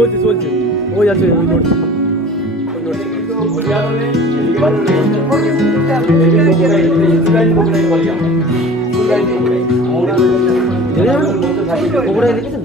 চলছে চলছে ওই আছে ওই নড়ছে ওই দেখেছেন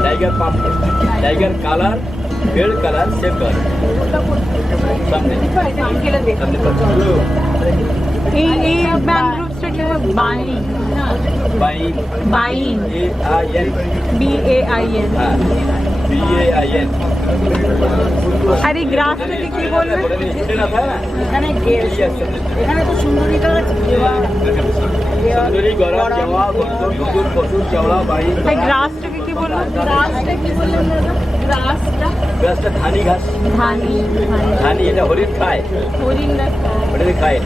tiger palm tiger colour red colour same colour सामने ये मैंग्रोव स्टेट में बाइन बाइन बाइन BAIN BAIN BAIN अरे ग्रास থেকে কি বলবে এখানে এখানে তো সুন্দরীটা সুন্দরী গড়া জওয়া গন্ধ বিদ্যুৎ পশু চাওড়া বাইন ভাই গ্রাস থেকে কি বলবো গ্রাসটা কি বললেন দাদা গ্রাসটা ধানি ঘাস ধানি ধানি এটা হরিণ খায় হরিণ না হরিণ খায়